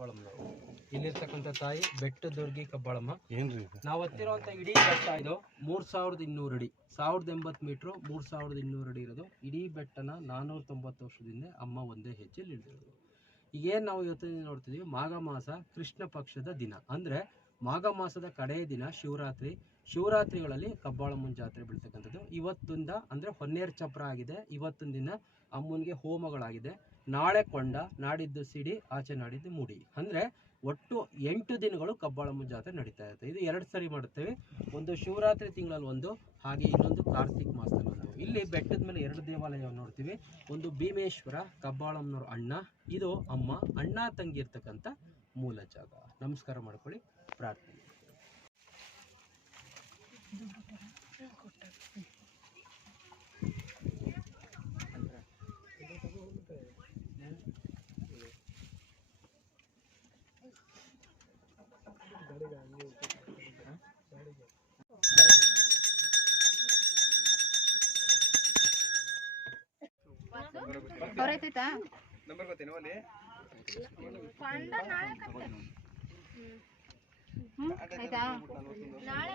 ಕಬ್ಬಾಳಮ್ಮನವರು. ಇಲ್ಲಿರ್ತಕ್ಕಂಥ ತಾಯಿ ಬೆಟ್ಟದುರ್ಗಿ ಕಬ್ಬಾಳಮ್ಮ. ಏನ್ರಿ ನಾವು ಹತ್ತಿರುವಂಥ ಇಡೀ ಬೆಟ್ಟ ಇದು 3200 ಅಡಿ, 1080 ಮೀಟ್ರು, 3200 ಅಡಿ ಇರೋದು. ಇಡೀ ಬೆಟ್ಟನ 490 ವರ್ಷದಿಂದ ಅಮ್ಮ ಒಂದೇ ಹೆಜ್ಜೆಲಿ ಇಳಿದಿರೋದು. ಈಗೇನು ನಾವು ಇವತ್ತು ನೋಡ್ತಿದ್ದೀವಿ, ಮಾಘ ಮಾಸ ಕೃಷ್ಣ ಪಕ್ಷದ ದಿನ, ಅಂದರೆ ಮಾಘ ಮಾಸದ ಕಡೆಯ ದಿನ ಶಿವರಾತ್ರಿಗಳಲ್ಲಿ ಕಬ್ಬಾಳಮ್ಮನ ಜಾತ್ರೆ ಬೀಳ್ತಕ್ಕಂಥದ್ದು. ಇವತ್ತಿಂದ ಅಂದರೆ ಹೊನ್ನೇರು ಚಪ್ರ ಆಗಿದೆ, ಇವತ್ತಿನ ದಿನ ಅಮ್ಮನಿಗೆ ಹೋಮಗಳಾಗಿದೆ. ನಾಳೆ ಕೊಂಡ, ನಾಡಿದ್ದು ಸಿಡಿ, ಆಚೆ ನಾಡಿದ್ದು ಮುಡಿ, ಅಂದರೆ ಒಟ್ಟು 8 ದಿನಗಳು ಕಬ್ಬಾಳಮ್ಮನ ಜಾತ್ರೆ ನಡೀತಾ ಇರುತ್ತೆ. ಇದು 2 ಸರಿ ಮಾಡುತ್ತೇವೆ, ಒಂದು ಶಿವರಾತ್ರಿ ತಿಂಗಳಲ್ಲಿ ಒಂದು, ಹಾಗೆ ಇನ್ನೊಂದು ಕಾರ್ತಿಕ್ ಮಾಸದಲ್ಲಿ ಒಂದು. ಇಲ್ಲಿ ಬೆಟ್ಟದ ಮೇಲೆ 2 ದೇವಾಲಯ ನೋಡ್ತೀವಿ. ಒಂದು ಭೀಮೇಶ್ವರ, ಕಬ್ಬಾಳಮ್ಮನವ್ರ ಅಣ್ಣ, ಇದು ಅಮ್ಮ, ಅಣ್ಣ ತಂಗಿ ಇರ್ತಕ್ಕಂಥ ಮೂಲ ಜಾಗ. ನಮಸ್ಕಾರ ಮಾಡ್ಕೊಳ್ಳಿ, ಪ್ರಾರ್ಥನೆ. ಹೊರೈತೈತಾ ನಂಬರ್ ಗೊತ್ತೇನೋ ಅಲ್ಲಿ ಆಯ್ತಾ ನಾಳೆ